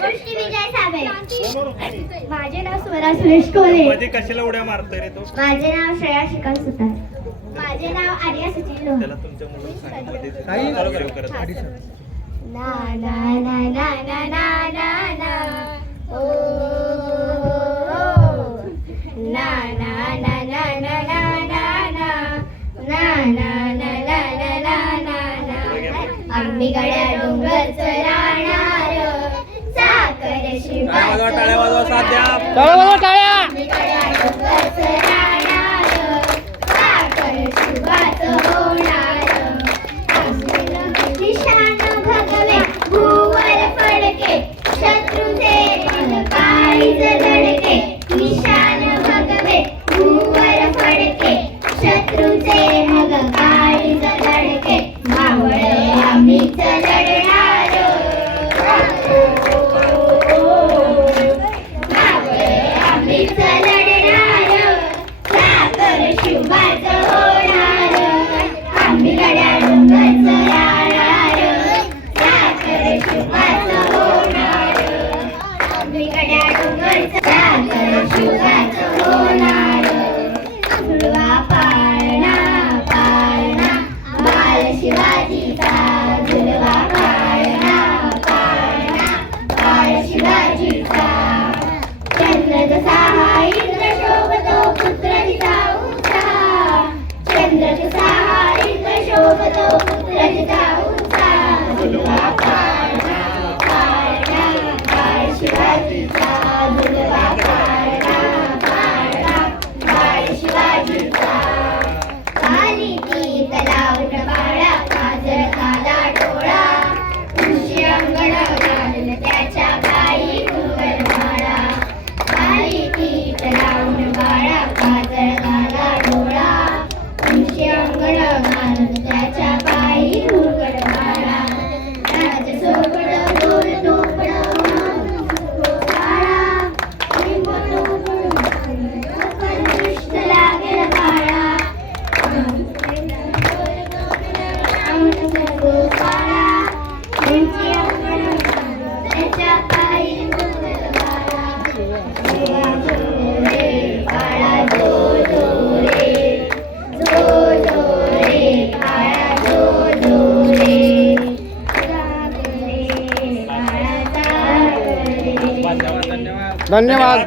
सृष्टी विजय साबळे. माझे नाव स्वरा सुरेश कोले. मध्ये कशाला उड्या मारतोय रे तो? माझे नाव श्रेया शिकाल सुतार. माझे नाव आर्या सचिन लोह. त्याला तुमच्या मुलं सांगितलं ना ना ना ना ना ना ना ना ओ ना ना ना ना ना ना ना ना ना ना ना ना ना ना. आम्ही गड्या डोंगर चराणार साखर शिवाय टाळ्या वाजवा साध्या. आम्ही गड्या डोंगर चराणार साखर शिवाच होणार. निशाण भगवे भूवर फडके शत्रूचे मग काळीज धडके. निशाण भगवे भूवर फडके शत्रूचे मग काळीज धडके. मावळे आम्हीच लढणार मावळे आम्हीच लढणार साखर शिवाच होणार. आम्ही गड्या डोंगर चराणार साखर शिवाच होणार. आम्ही गड्या डोंगर साखर शिवाच होणार. झुलवा पाळणा पाळणा बाळ शिवाजीचा. झुलवा पाळणा पाळणा बाळ शिवाजीचा. चंद्र कसा हा इंद्र शोभतो पुत्र तिचा उंचा. चंद्र कसा हा इंद्र शोभतो पुत्र तिचा उंचा. झुलवा पाळणा पाळणा बाळ शिवाजीचा. झुलवा पाळणा पाळणा बाळ शिवाजीचा. काली ती तलावट बाळा काजळ काला डोळा. तुळशी अंगण घालून त्याच्या पायी घुंगण माळा. काली ती तलावट बाळा काजळ काला डोळा. तुळशी अंगण घालून त्याच्या पायी घुंगण माळा. राज सोबड गोल टोपड काळा. लिंब टोपड कनिष्ठ लागेल काळा. त्याच्या पायी घुंगण माळा. काळा जो जो रे जो जो रे काळा जो जो रे. धन्यवाद.